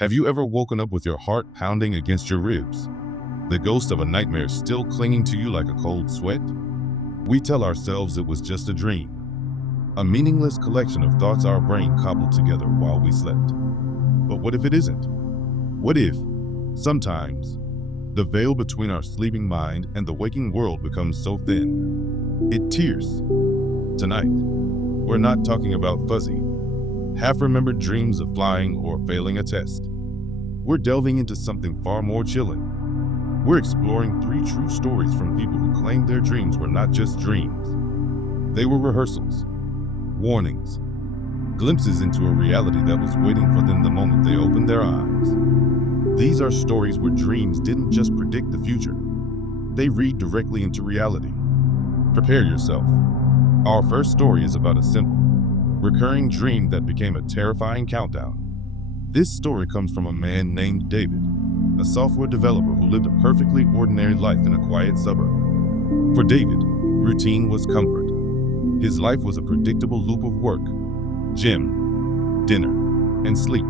Have you ever woken up with your heart pounding against your ribs? The ghost of a nightmare still clinging to you like a cold sweat? We tell ourselves it was just a dream, a meaningless collection of thoughts our brain cobbled together while we slept. But what if it isn't? What if, sometimes, the veil between our sleeping mind and the waking world becomes so thin, it tears? Tonight, we're not talking about fuzzy, half-remembered dreams of flying or failing a test. We're delving into something far more chilling. We're exploring 3 true stories from people who claimed their dreams were not just dreams. They were rehearsals, warnings, glimpses into a reality that was waiting for them the moment they opened their eyes. These are stories where dreams didn't just predict the future. They read directly into reality. Prepare yourself. Our first story is about a simple, recurring dream that became a terrifying countdown. This story comes from a man named David, a software developer who lived a perfectly ordinary life in a quiet suburb. For David, routine was comfort. His life was a predictable loop of work, gym, dinner, and sleep,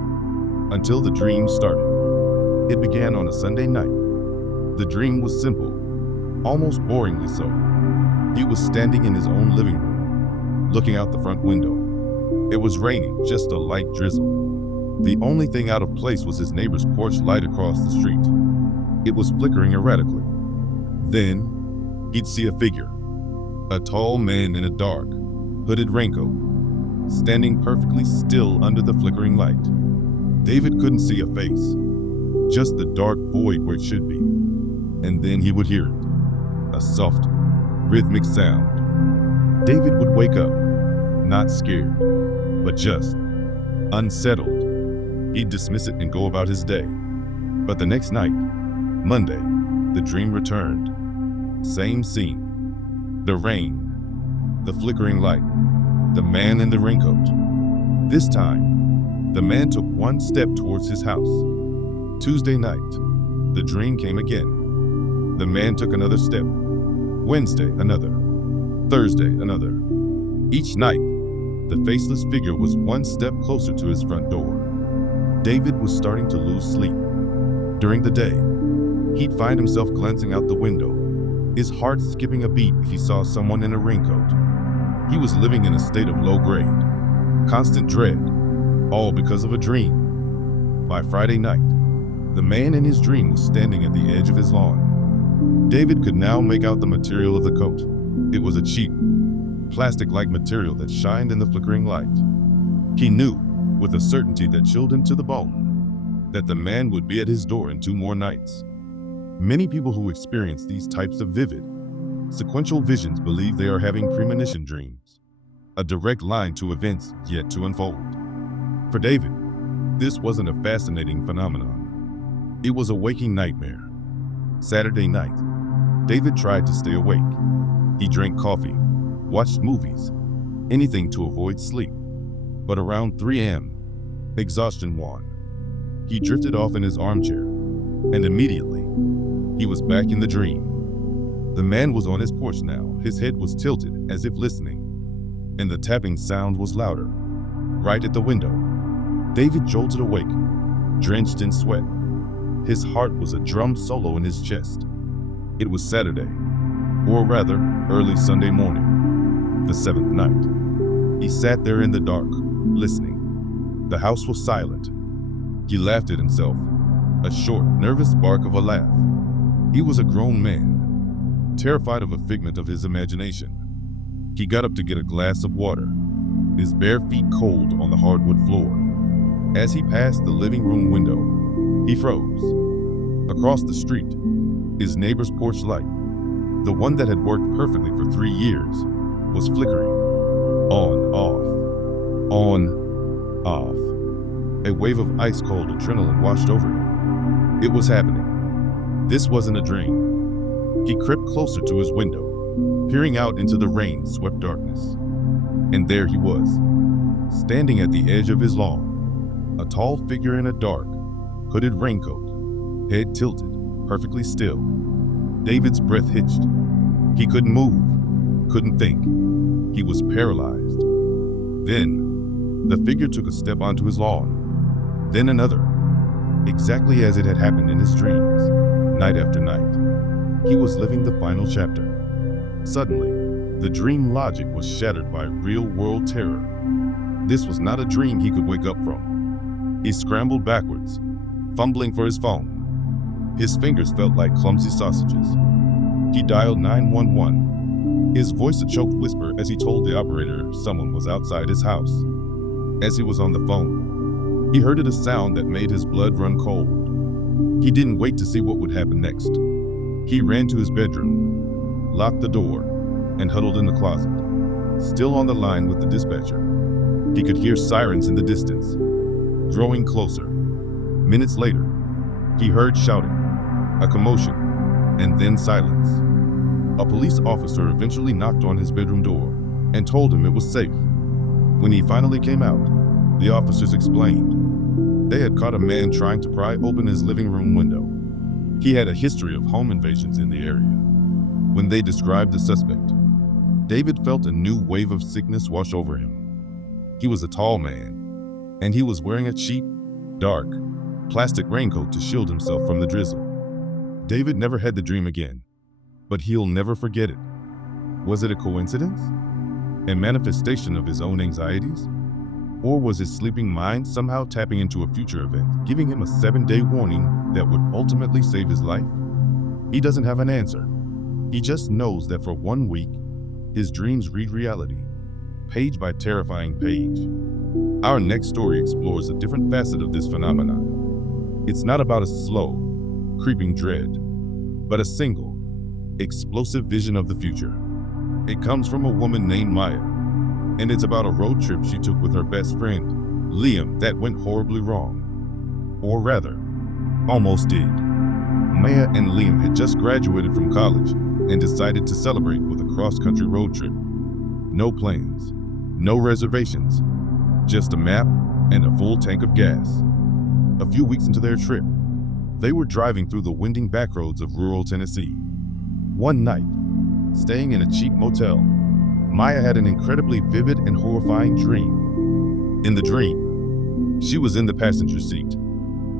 until the dream started. It began on a Sunday night. The dream was simple, almost boringly so. He was standing in his own living room, looking out the front window. It was raining, just a light drizzle. The only thing out of place was his neighbor's porch light across the street. It was flickering erratically. Then, he'd see a figure, a tall man in a dark, hooded raincoat, standing perfectly still under the flickering light. David couldn't see a face, just the dark void where it should be. And then he would hear it, a soft, rhythmic sound. David would wake up, not scared, but just unsettled. He'd dismiss it and go about his day. But the next night, Monday, the dream returned. Same scene. The rain, the flickering light, the man in the raincoat. This time, the man took one step towards his house. Tuesday night, the dream came again. The man took another step. Wednesday, another. Thursday, another. Each night, the faceless figure was one step closer to his front door. David was starting to lose sleep. During the day, he'd find himself glancing out the window, his heart skipping a beat if he saw someone in a raincoat. He was living in a state of low grade, constant dread, all because of a dream. By Friday night, the man in his dream was standing at the edge of his lawn. David could now make out the material of the coat. It was a cheap, plastic-like material that shined in the flickering light. He knew, with a certainty that chilled him to the bone, that the man would be at his door in 2 more nights. Many people who experience these types of vivid, sequential visions believe they are having premonition dreams, a direct line to events yet to unfold. For David, this wasn't a fascinating phenomenon. It was a waking nightmare. Saturday night, David tried to stay awake. He drank coffee, watched movies, anything to avoid sleep. But around 3 a.m., exhaustion won. He drifted off in his armchair, and immediately, he was back in the dream. The man was on his porch now, his head was tilted as if listening, and the tapping sound was louder, right at the window. David jolted awake, drenched in sweat. His heart was a drum solo in his chest. It was Saturday, or rather, early Sunday morning, the 7th night. He sat there in the dark, listening. The house was silent. He laughed at himself, a short, nervous bark of a laugh. He was a grown man, terrified of a figment of his imagination. He got up to get a glass of water, his bare feet cold on the hardwood floor. As he passed the living room window, he froze. Across the street, his neighbor's porch light, the one that had worked perfectly for 3 years, was flickering. On, off. A wave of ice-cold adrenaline washed over him. It was happening. This wasn't a dream. He crept closer to his window, peering out into the rain-swept darkness. And there he was, standing at the edge of his lawn, a tall figure in a dark, hooded raincoat, head tilted, perfectly still. David's breath hitched. He couldn't move, couldn't think. He was paralyzed. Then, the figure took a step onto his lawn, then another. exactly as it had happened in his dreams, night after night. He was living the final chapter. Suddenly, the dream logic was shattered by real-world terror. This was not a dream he could wake up from. He scrambled backwards, fumbling for his phone. His fingers felt like clumsy sausages. He dialed 911, his voice a choked whisper as he told the operator someone was outside his house. As he was on the phone, he heard a sound that made his blood run cold. He didn't wait to see what would happen next. He ran to his bedroom, locked the door, and huddled in the closet. Still on the line with the dispatcher, he could hear sirens in the distance, growing closer. Minutes later, he heard shouting, a commotion, and then silence. A police officer eventually knocked on his bedroom door and told him it was safe. When he finally came out, the officers explained. They had caught a man trying to pry open his living room window. He had a history of home invasions in the area. When they described the suspect, David felt a new wave of sickness wash over him. He was a tall man, and he was wearing a cheap, dark, plastic raincoat to shield himself from the drizzle. David never had the dream again, but he'll never forget it. Was it a coincidence? A manifestation of his own anxieties? Or was his sleeping mind somehow tapping into a future event, giving him a 7-day warning that would ultimately save his life? He doesn't have an answer. He just knows that for 1 week, his dreams read reality, page by terrifying page. Our next story explores a different facet of this phenomenon. It's not about a slow, creeping dread, but a single, explosive vision of the future. It comes from a woman named Maya, and it's about a road trip she took with her best friend, Liam, that went horribly wrong. Or rather, almost did. Maya and Liam had just graduated from college and decided to celebrate with a cross-country road trip. No plans, no reservations, just a map and a full tank of gas. A few weeks into their trip, they were driving through the winding back roads of rural Tennessee. One night, staying in a cheap motel, Maya had an incredibly vivid and horrifying dream. In the dream, she was in the passenger seat.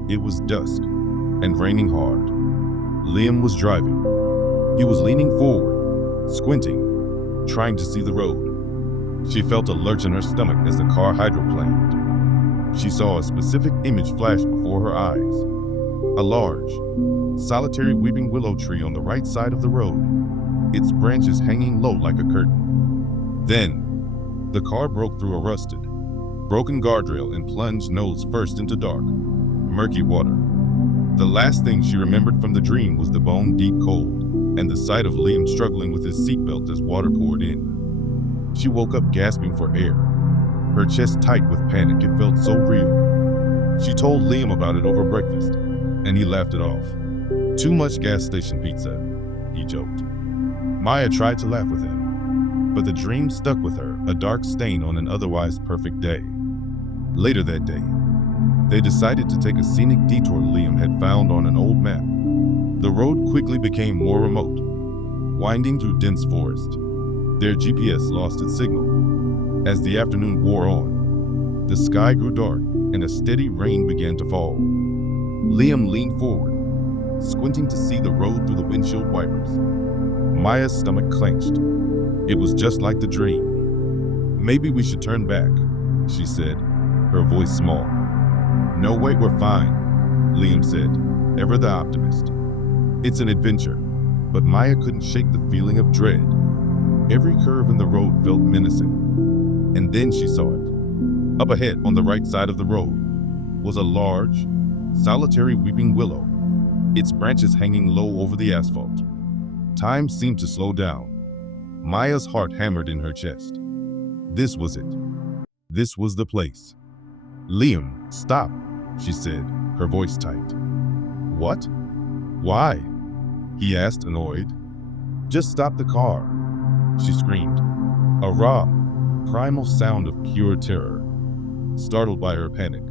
It was dusk and raining hard. Liam was driving. He was leaning forward, squinting, trying to see the road. She felt a lurch in her stomach as the car hydroplaned. She saw a specific image flash before her eyes. A large, solitary weeping willow tree on the right side of the road, its branches hanging low like a curtain. Then, the car broke through a rusted, broken guardrail and plunged nose first into dark, murky water. The last thing she remembered from the dream was the bone-deep cold and the sight of Liam struggling with his seatbelt as water poured in. She woke up gasping for air, her chest tight with panic. It felt so real. She told Liam about it over breakfast, and he laughed it off. Too much gas station pizza, he joked. Maya tried to laugh with him, but the dream stuck with her, a dark stain on an otherwise perfect day. Later that day, they decided to take a scenic detour Liam had found on an old map. The road quickly became more remote, winding through dense forest. Their GPS lost its signal. As the afternoon wore on, the sky grew dark and a steady rain began to fall. Liam leaned forward, squinting to see the road through the windshield wipers. Maya's stomach clenched. It was just like the dream. "Maybe we should turn back," she said, her voice small. "No, wait, we're fine," Liam said, ever the optimist. It's an adventure, but Maya couldn't shake the feeling of dread. Every curve in the road felt menacing. And then she saw it. Up ahead, on the right side of the road, was a large, solitary weeping willow, its branches hanging low over the asphalt. Time seemed to slow down. Maya's heart hammered in her chest. This was it. This was the place. "Liam, stop," she said, her voice tight. "What? Why?" he asked, annoyed. "Just stop the car," she screamed, a raw, primal sound of pure terror. Startled by her panic,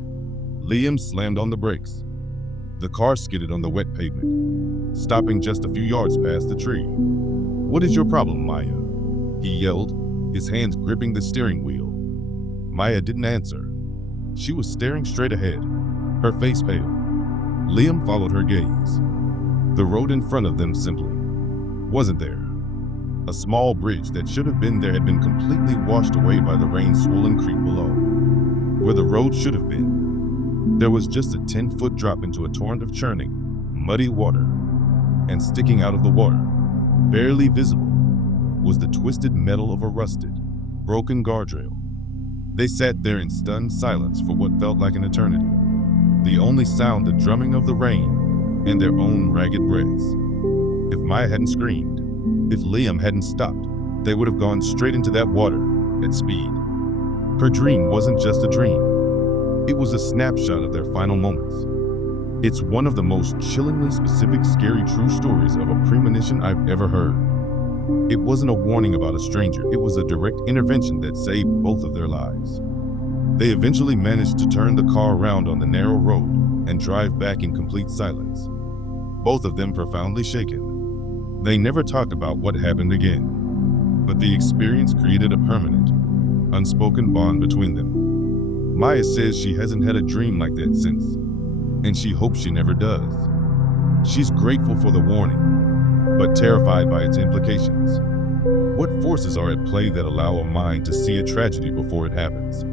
Liam slammed on the brakes. The car skidded on the wet pavement, stopping just a few yards past the tree. "What is your problem, Maya?" he yelled, his hands gripping the steering wheel. Maya didn't answer. She was staring straight ahead, her face pale. Liam followed her gaze. The road in front of them simply wasn't there. A small bridge that should have been there had been completely washed away by the rain-swollen creek below. Where the road should have been, there was just a 10-foot drop into a torrent of churning, muddy water. And sticking out of the water, barely visible, was the twisted metal of a rusted, broken guardrail. They sat there in stunned silence for what felt like an eternity. The only sound the drumming of the rain and their own ragged breaths. If Maya hadn't screamed, if Liam hadn't stopped, they would have gone straight into that water at speed. Her dream wasn't just a dream. It was a snapshot of their final moments. It's one of the most chillingly specific, scary true stories of a premonition I've ever heard. It wasn't a warning about a stranger, it was a direct intervention that saved both of their lives. They eventually managed to turn the car around on the narrow road and drive back in complete silence, both of them profoundly shaken. They never talked about what happened again, but the experience created a permanent, unspoken bond between them. Maya says she hasn't had a dream like that since, and she hopes she never does. She's grateful for the warning, but terrified by its implications. What forces are at play that allow a mind to see a tragedy before it happens?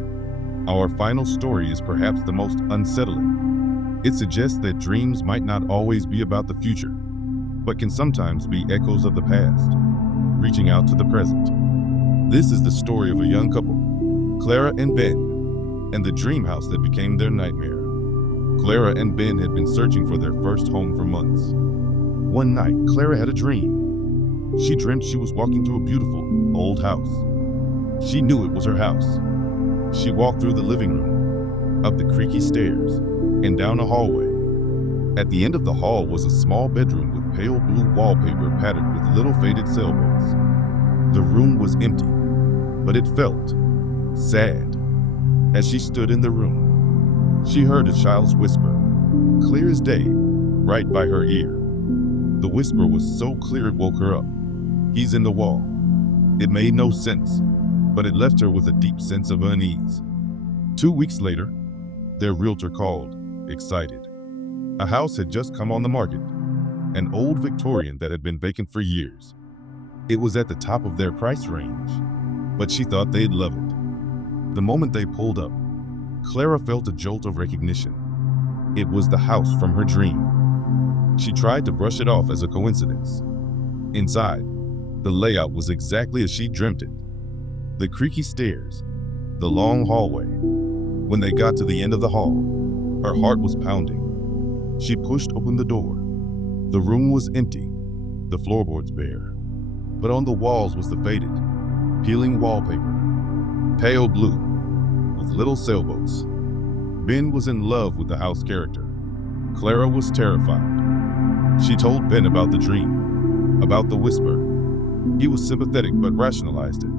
Our final story is perhaps the most unsettling. It suggests that dreams might not always be about the future, but can sometimes be echoes of the past, reaching out to the present. This is the story of a young couple, Clara and Ben, and the dream house that became their nightmare. Clara and Ben had been searching for their first home for months. One night, Clara had a dream. She dreamt she was walking through a beautiful, old house. She knew it was her house. She walked through the living room, up the creaky stairs, and down a hallway. At the end of the hall was a small bedroom with pale blue wallpaper patterned with little faded sailboats. The room was empty, but it felt sad. As she stood in the room, she heard a child's whisper, clear as day, right by her ear. The whisper was so clear it woke her up. He's in the wall. It made no sense, but it left her with a deep sense of unease. 2 weeks later, their realtor called, excited. A house had just come on the market, an old Victorian that had been vacant for years. It was at the top of their price range, but she thought they'd love it. The moment they pulled up, Clara felt a jolt of recognition. It was the house from her dream. She tried to brush it off as a coincidence. Inside, the layout was exactly as she dreamt it. The creaky stairs, the long hallway. When they got to the end of the hall, her heart was pounding. She pushed open the door. The room was empty, the floorboards bare. But on the walls was the faded, peeling wallpaper, pale blue, with little sailboats. Ben was in love with the house character. Clara was terrified. She told Ben about the dream, about the whisper. He was sympathetic but rationalized it.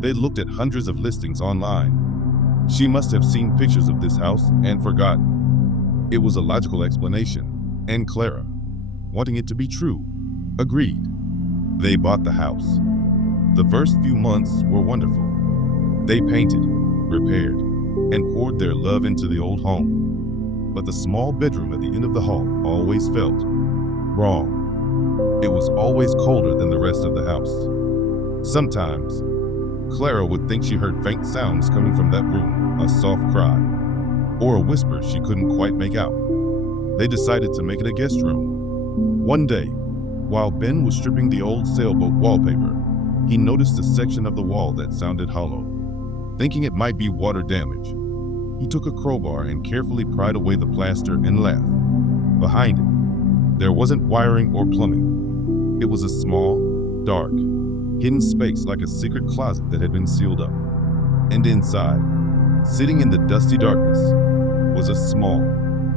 They looked at hundreds of listings online. She must have seen pictures of this house and forgotten. It was a logical explanation, and Clara, wanting it to be true, agreed. They bought the house. The first few months were wonderful. They painted, repaired, and poured their love into the old home. But the small bedroom at the end of the hall always felt wrong. It was always colder than the rest of the house. Sometimes, Clara would think she heard faint sounds coming from that room, a soft cry, or a whisper she couldn't quite make out. They decided to make it a guest room. One day, while Ben was stripping the old sailboat wallpaper, he noticed a section of the wall that sounded hollow. Thinking it might be water damage, he took a crowbar and carefully pried away the plaster and laughed. Behind it, there wasn't wiring or plumbing. It was a small, dark, hidden space like a secret closet that had been sealed up. And inside, sitting in the dusty darkness, was a small,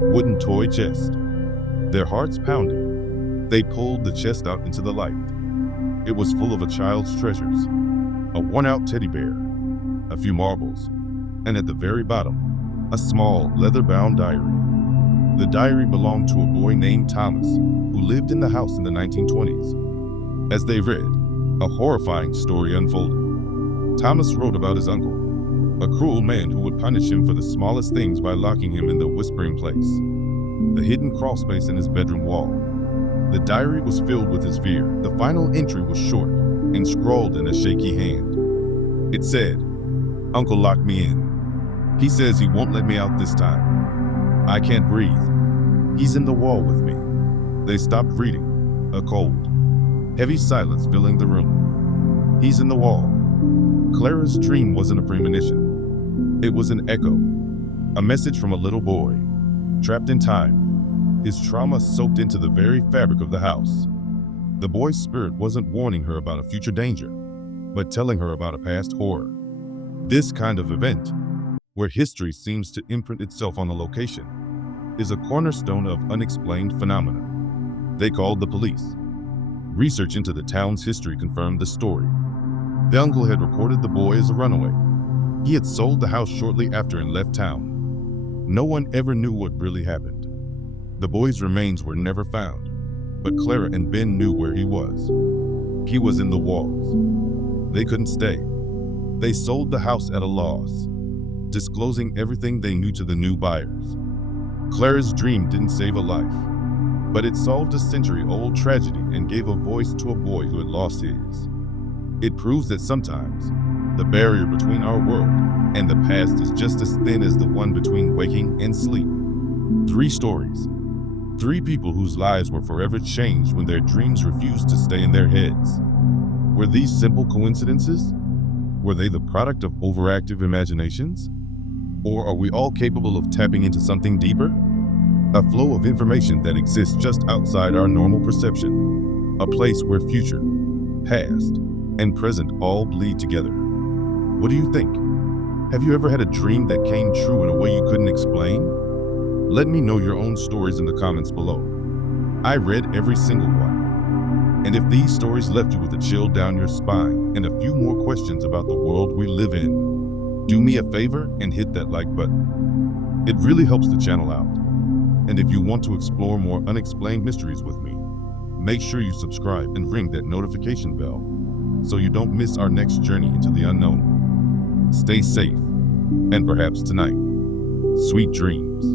wooden toy chest. Their hearts pounding, they pulled the chest out into the light. It was full of a child's treasures, a worn-out teddy bear, a few marbles, and at the very bottom, a small, leather-bound diary. The diary belonged to a boy named Thomas, who lived in the house in the 1920s. As they read, a horrifying story unfolded. Thomas wrote about his uncle, a cruel man who would punish him for the smallest things by locking him in the whispering place. the hidden crawlspace in his bedroom wall. The diary was filled with his fear. The final entry was short and scrawled in a shaky hand. It said, "Uncle locked me in. He says he won't let me out this time. I can't breathe. He's in the wall with me." They stopped reading. A cold, heavy silence filling the room. He's in the wall. Clara's dream wasn't a premonition. It was an echo, a message from a little boy, trapped in time, his trauma soaked into the very fabric of the house. The boy's spirit wasn't warning her about a future danger, but telling her about a past horror. This kind of event, where history seems to imprint itself on a location, is a cornerstone of unexplained phenomena. They called the police. Research into the town's history confirmed the story. The uncle had reported the boy as a runaway. He had sold the house shortly after and left town. No one ever knew what really happened. The boy's remains were never found, but Clara and Ben knew where he was. He was in the walls. They couldn't stay. They sold the house at a loss, disclosing everything they knew to the new buyers. Clara's dream didn't save a life, but it solved a century-old tragedy and gave a voice to a boy who had lost his. It proves that sometimes the barrier between our world and the past is just as thin as the one between waking and sleep. 3 stories. 3 people whose lives were forever changed when their dreams refused to stay in their heads. Were these simple coincidences? Were they the product of overactive imaginations? Or are we all capable of tapping into something deeper? A flow of information that exists just outside our normal perception. A place where future, past, and present all bleed together. What do you think? Have you ever had a dream that came true in a way you couldn't explain? Let me know your own stories in the comments below. I read every single one. And if these stories left you with a chill down your spine and a few more questions about the world we live in, do me a favor and hit that like button. It really helps the channel out. And if you want to explore more unexplained mysteries with me, make sure you subscribe and ring that notification bell so you don't miss our next journey into the unknown. Stay safe, and perhaps tonight, sweet dreams.